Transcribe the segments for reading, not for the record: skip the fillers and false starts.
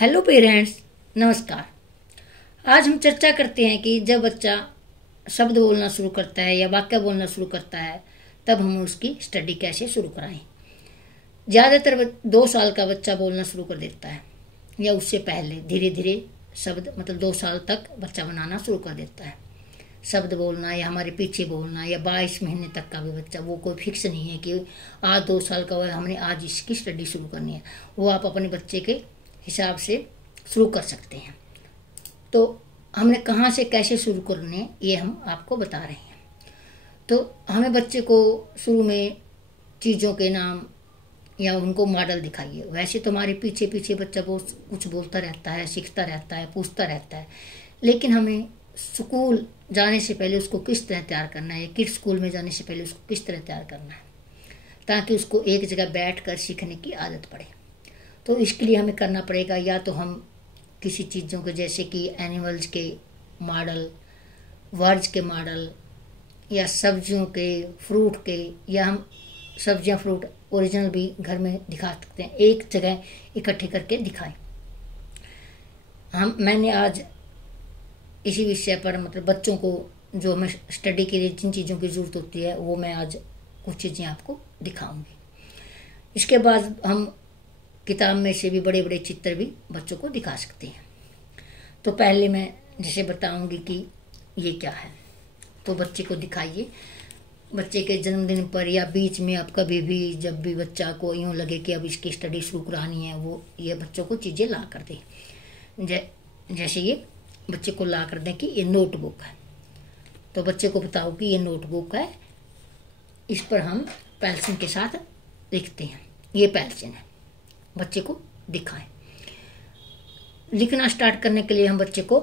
Hello parents, नमस्कार। आज हम चर्चा करते हैं कि जब बच्चा शब्द बोलना शुरू करता है या वाक्य बोलना शुरू करता है तब हम उसकी स्टडी कैसे शुरू कराएं। ज़्यादातर 2 साल का बच्चा बोलना शुरू कर देता है या उससे पहले धीरे धीरे शब्द 2 साल तक बच्चा बनाना शुरू कर देता है। शब्द बोलना या हमारे पीछे बोलना या 22 महीने तक का भी बच्चा, वो कोई फिक्स नहीं है कि आज 2 साल का हुआ है हमने आज इसकी स्टडी शुरू करनी है। वो आप अपने बच्चे के हिसाब से शुरू कर सकते हैं। तो हमने कहाँ से कैसे शुरू करने ये हम आपको बता रहे हैं। तो हमें बच्चे को शुरू में चीज़ों के नाम या उनको मॉडल दिखाइए। वैसे तो हमारे पीछे पीछे बच्चा कुछ बोलता रहता है, सीखता रहता है, पूछता रहता है, लेकिन हमें स्कूल जाने से पहले उसको किस तरह तैयार करना है, किड्स स्कूल में जाने से पहले उसको किस तरह तैयार करना है ताकि उसको एक जगह बैठ कर सीखने की आदत पड़े। तो इसके लिए हमें करना पड़ेगा, या तो हम किसी चीज़ों के जैसे कि एनिमल्स के मॉडल, वर्ड्स के मॉडल, या सब्जियों के, फ्रूट के, या हम सब्जियां फ्रूट ओरिजिनल भी घर में दिखा सकते हैं, एक जगह इकट्ठे करके दिखाएं। मैंने आज इसी विषय पर बच्चों को जो हमें स्टडी के लिए जिन चीज़ों की ज़रूरत होती है वो मैं आज कुछ चीज़ें आपको दिखाऊंगी। इसके बाद हम किताब में से भी बड़े बड़े चित्र भी बच्चों को दिखा सकते हैं। तो पहले मैं जैसे बताऊंगी कि ये क्या है, तो बच्चे को दिखाइए। बच्चे के जन्मदिन पर या बीच में आप कभी भी जब भी बच्चा को यूँ लगे कि अब इसकी स्टडी शुरू करानी है, वो ये बच्चों को चीज़ें ला कर दें। जैसे ये बच्चे को ला कर दें कि ये नोटबुक है, तो बच्चे को बताओ कि ये नोटबुक है, इस पर हम पेंसिल के साथ लिखते हैं, ये पेंसिल है। बच्चे को दिखाएं। लिखना स्टार्ट करने के लिए हम बच्चे को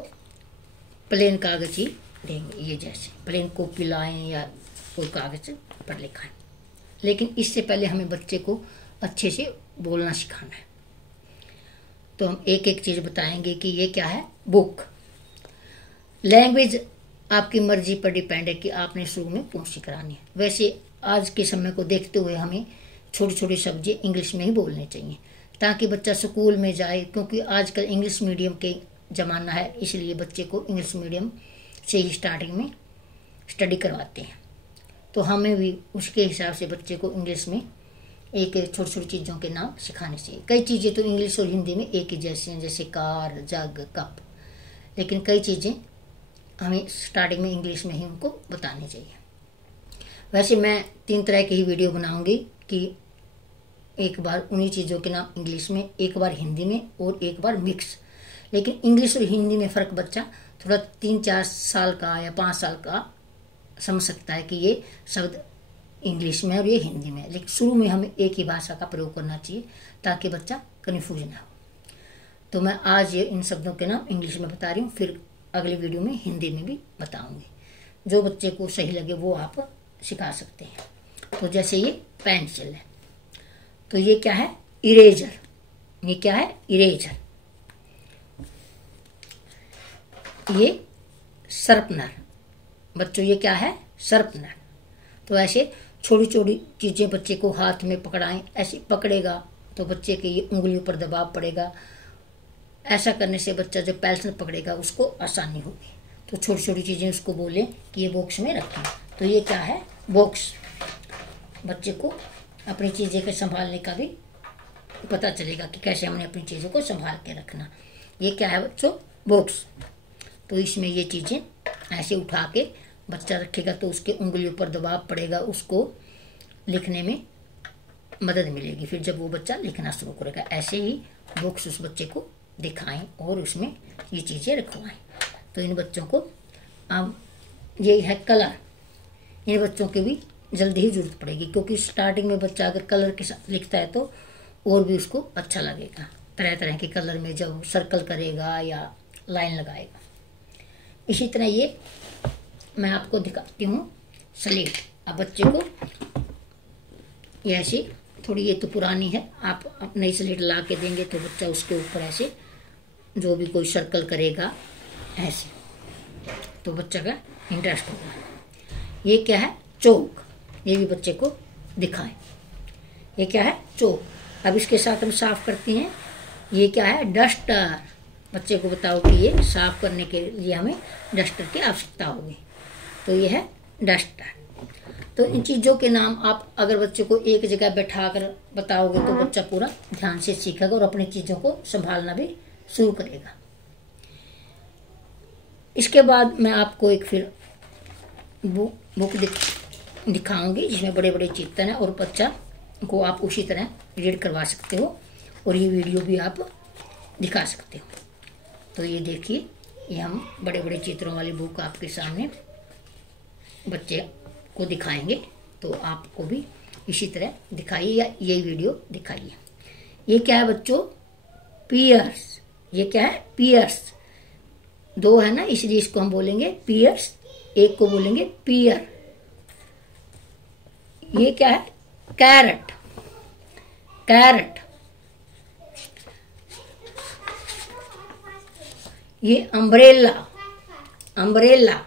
प्लेन कागज ही देंगे, ये जैसे प्लेन कॉपी लाएं या कोई कागज पर लिखाएं। लेकिन इससे पहले हमें बच्चे को अच्छे से बोलना सिखाना है। तो हम एक एक चीज़ बताएंगे कि ये क्या है। बुक, लैंग्वेज आपकी मर्जी पर डिपेंड है कि आपने शुरू में कौन सी करानी है। वैसे आज के समय को देखते हुए हमें छोटे छोटे शब्द इंग्लिश में ही बोलने चाहिए ताकि बच्चा स्कूल में जाए, क्योंकि आजकल इंग्लिश मीडियम के ज़माना है, इसलिए बच्चे को इंग्लिश मीडियम से ही स्टार्टिंग में स्टडी करवाते हैं। तो हमें भी उसके हिसाब से बच्चे को इंग्लिश में एक छोटी छोटी चीज़ों के नाम सिखाने चाहिए। कई चीज़ें तो इंग्लिश और हिंदी में एक ही जैसी हैं, जैसे कार, जग, कप, लेकिन कई चीज़ें हमें स्टार्टिंग में इंग्लिश में ही उनको बतानी चाहिए। वैसे मैं 3 तरह की ही वीडियो बनाऊंगी कि एक बार उन्हीं चीज़ों के नाम इंग्लिश में, एक बार हिंदी में और एक बार मिक्स। लेकिन इंग्लिश और हिंदी में फ़र्क बच्चा थोड़ा 3-4 साल का या 5 साल का समझ सकता है कि ये शब्द इंग्लिश में और ये हिंदी में, लेकिन शुरू में हमें एक ही भाषा का प्रयोग करना चाहिए ताकि बच्चा कन्फ्यूज ना हो। तो मैं आज ये इन शब्दों के नाम इंग्लिश में बता रही हूँ, फिर अगली वीडियो में हिंदी में भी बताऊँगी। जो बच्चे को सही लगे वो आप सिखा सकते हैं। तो जैसे ये पेंसिल है, तो ये क्या है, इरेजर। ये क्या है, इरेजर। ये शार्पनर। बच्चों ये क्या है, शार्पनर। तो ऐसे छोटी छोटी चीज़ें बच्चे को हाथ में पकड़ाएं, ऐसे पकड़ेगा तो बच्चे के ये उंगलियों पर दबाव पड़ेगा। ऐसा करने से बच्चा जब पेंसिल पकड़ेगा उसको आसानी होगी। तो छोटी छोटी चीज़ें उसको बोलें कि ये बॉक्स में रखें। तो ये क्या है, बॉक्स। बच्चे को अपनी चीज़ें के संभालने का भी पता चलेगा कि कैसे हमने अपनी चीज़ों को संभाल के रखना। ये क्या है बच्चों, बॉक्स। तो इसमें ये चीज़ें ऐसे उठा के बच्चा रखेगा तो उसके उंगलियों पर दबाव पड़ेगा, उसको लिखने में मदद मिलेगी। फिर जब वो बच्चा लिखना शुरू करेगा, ऐसे ही बॉक्स उस बच्चे को दिखाएं और उसमें ये चीज़ें रखवाएं। तो इन बच्चों को अब ये है कलर। इन बच्चों की भी जल्दी ही जरूरत पड़ेगी, क्योंकि स्टार्टिंग में बच्चा अगर कलर के साथ लिखता है तो और भी उसको अच्छा लगेगा। तरह तरह के कलर में जब सर्कल करेगा या लाइन लगाएगा। इसी तरह ये मैं आपको दिखाती हूँ स्लेट। अब बच्चे को ये ऐसी थोड़ी, ये तो पुरानी है, आप नई स्लेट ला के देंगे तो बच्चा उसके ऊपर ऐसे जो भी कोई सर्कल करेगा ऐसे, तो बच्चा का इंटरेस्ट होगा। ये क्या है, चौक। ये भी बच्चे को दिखाएं। ये क्या है, चौक। अब इसके साथ हम साफ करते हैं ये क्या है? डस्टर। बच्चे को बताओ कि ये साफ करने के लिए हमें डस्टर की आवश्यकता होगी। तो ये है डस्टर। तो इन चीज़ों के नाम आप अगर बच्चे को एक जगह बैठा कर बताओगे तो बच्चा पूरा ध्यान से सीखेगा और अपनी चीज़ों को संभालना भी शुरू करेगा। इसके बाद मैं आपको एक फिर बुक दिखाऊंगी जिसमें बड़े बड़े चित्र हैं और बच्चा को आप उसी तरह रीड करवा सकते हो और ये वीडियो भी आप दिखा सकते हो। तो ये देखिए, ये हम बड़े बड़े चित्रों वाली बुक आपके सामने बच्चे को दिखाएंगे, तो आपको भी इसी तरह दिखाइए या ये वीडियो दिखाइए। ये क्या है बच्चों? पियर्स। ये क्या है? पियर्स। दो है ना, इसलिए इसको हम बोलेंगे पियर्स, एक को बोलेंगे पियर। ये क्या है? कैरेट। कैरेट। ये अम्ब्रेला। अम्ब्रेला।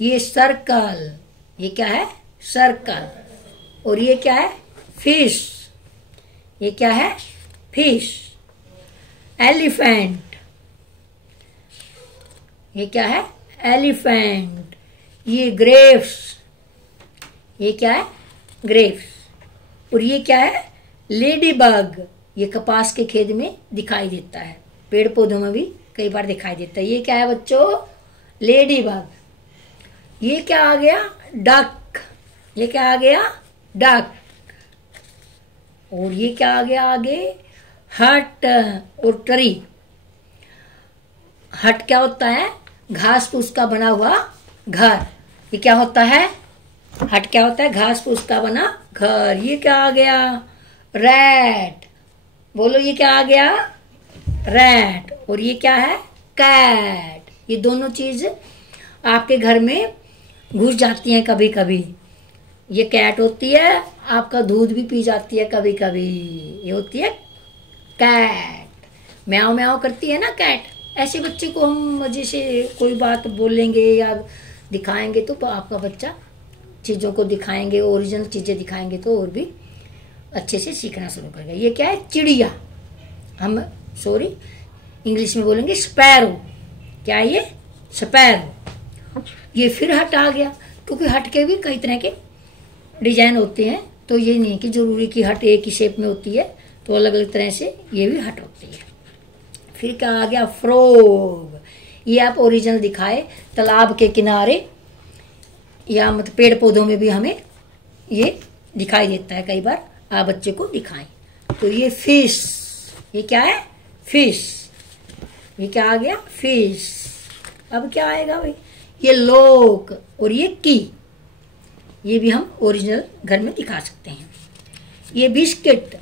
ये सर्कल। ये क्या है? सर्कल। और ये क्या है? फिश। ये क्या है? फिश। एलिफेंट। ये क्या है? एलिफेंट। ये ग्रेप्स। ये क्या है? ग्रेप्स। और ये क्या है? Lady bug. ये कपास के खेत में दिखाई देता है, पेड़ पौधों में भी कई बार दिखाई देता है। ये क्या है बच्चों? Lady bug. ये क्या आ गया? डक। ये क्या आ गया? डक। और ये क्या आ गया आगे? हट और ट्री। हट क्या होता है? घास फूस का बना हुआ घर। ये क्या होता है? हट क्या होता है? घास फूस का बना घर। ये क्या आ गया? रैट। बोलो, ये क्या आ गया? रैट। और ये क्या है? कैट। ये दोनों चीज आपके घर में घुस जाती हैं कभी कभी। ये कैट होती है, आपका दूध भी पी जाती है कभी कभी। ये होती है कैट। म्याओ म्याओ करती है ना कैट। ऐसे बच्चे को हम मजे से कोई बात बोलेंगे या दिखाएंगे तो आपका बच्चा चीज़ों को दिखाएंगे, ओरिजिनल चीज़ें दिखाएंगे तो और भी अच्छे से सीखना शुरू करेगा। ये क्या है? चिड़िया। हम इंग्लिश में बोलेंगे स्पैरो। क्या है ये? स्पैरो। ये फिर हट आ गया, क्योंकि हट के भी कई तरह के डिजाइन होते हैं, तो ये नहीं कि जरूरी कि हट एक ही शेप में होती है, तो अलग अलग तरह से ये भी हट होती है। फिर क्या आ गया? फ्रॉग। ये आप ओरिजिनल दिखाए तालाब के किनारे या मतलब पेड़ पौधों में भी हमें ये दिखाई देता है, कई बार आप बच्चे को दिखाएं। तो ये फिश। ये क्या है? फिश। ये क्या आ गया? फिश। अब क्या आएगा भाई? ये लोक और ये की। ये भी हम ओरिजिनल घर में दिखा सकते हैं। ये बिस्किट।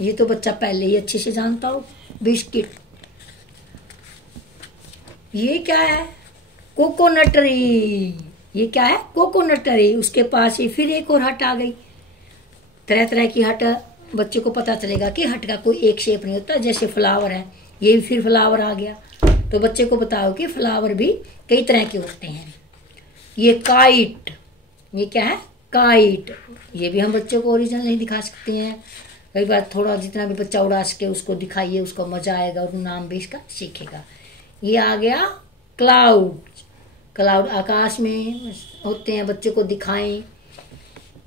ये तो बच्चा पहले ही अच्छे से जानता हो, बिस्किट। ये क्या है? Coconut tree. ये क्या है? Coconut tree. उसके पास ही फिर एक और हट आ गई। तरह तरह की हट बच्चे को पता चलेगा कि हट का कोई एक शेप नहीं होता। जैसे फ्लावर है, ये भी फिर फ्लावर आ गया, तो बच्चे को बताओ कि फ्लावर भी कई तरह के होते हैं। ये काइट। ये क्या है? काइट। ये भी हम बच्चों को ओरिजिनल नहीं दिखा सकते हैं, कई बार थोड़ा जितना भी बच्चा उड़ा सके उसको दिखाइए, उसको मजा आएगा और नाम भी इसका सीखेगा। ये आ गया क्लाउड। क्लाउड आकाश में होते हैं, बच्चे को दिखाएं।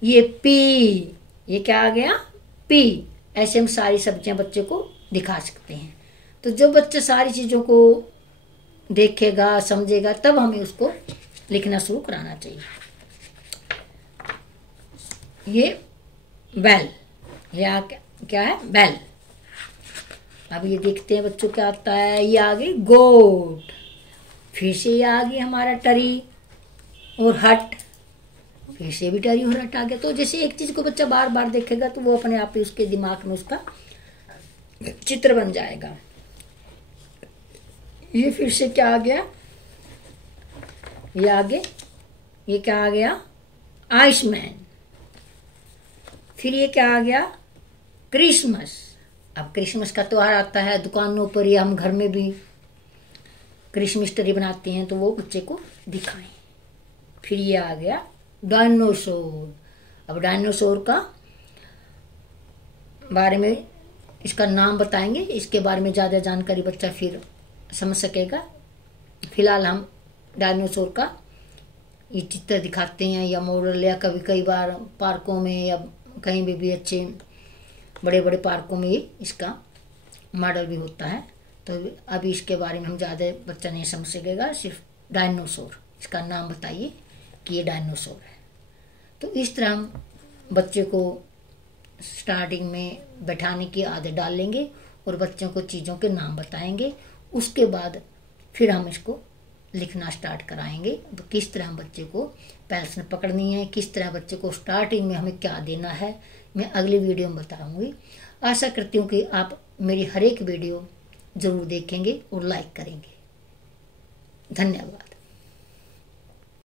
ये पी। ये क्या आ गया? पी। ऐसे हम सारी सब्जियां बच्चे को दिखा सकते हैं। तो जब बच्चा सारी चीजों को देखेगा, समझेगा, तब हमें उसको लिखना शुरू कराना चाहिए। ये बेल। ये क्या है? बेल। अब ये देखते हैं बच्चों क्या आता है। ये आ गई गोट। फिर से ये आ गई हमारा टरी और हट। फिर से भी टरी और हट आ गया। तो जैसे एक चीज को बच्चा बार बार देखेगा तो वो अपने आप ही उसके दिमाग में उसका चित्र बन जाएगा। ये फिर से क्या आ गया? ये आगे ये क्या आ गया? आइसमैन। फिर ये क्या आ गया? क्रिसमस। अब क्रिसमस का त्योहार आता है, दुकानों पर या हम घर में भी क्रिसमस ट्री बनाते हैं, तो वो बच्चे को दिखाएं। फिर ये आ गया डायनासोर। अब डायनासोर का बारे में इसका नाम बताएंगे, इसके बारे में ज़्यादा जानकारी बच्चा फिर समझ सकेगा। फिलहाल हम डायनासोर का ये चित्र दिखाते हैं या मॉडल, या कभी कई बार पार्कों में या कहीं भी अच्छे बड़े बड़े पार्कों में इसका मॉडल भी होता है। तो अभी इसके बारे में हम ज़्यादा बच्चा नहीं समझ सकेगा, सिर्फ डायनासोर इसका नाम बताइए कि ये डायनासोर है। तो इस तरह हम बच्चे को स्टार्टिंग में बैठाने की आदत डाल लेंगे और बच्चों को चीज़ों के नाम बताएंगे। उसके बाद फिर हम इसको लिखना स्टार्ट कराएंगे, किस तरह बच्चे को पेंसिल पकड़नी है, किस तरह बच्चे को स्टार्टिंग में हमें क्या देना है, मैं अगली वीडियो में बताऊंगी। आशा करती हूँ कि आप मेरी हर एक वीडियो ज़रूर देखेंगे और लाइक करेंगे। धन्यवाद।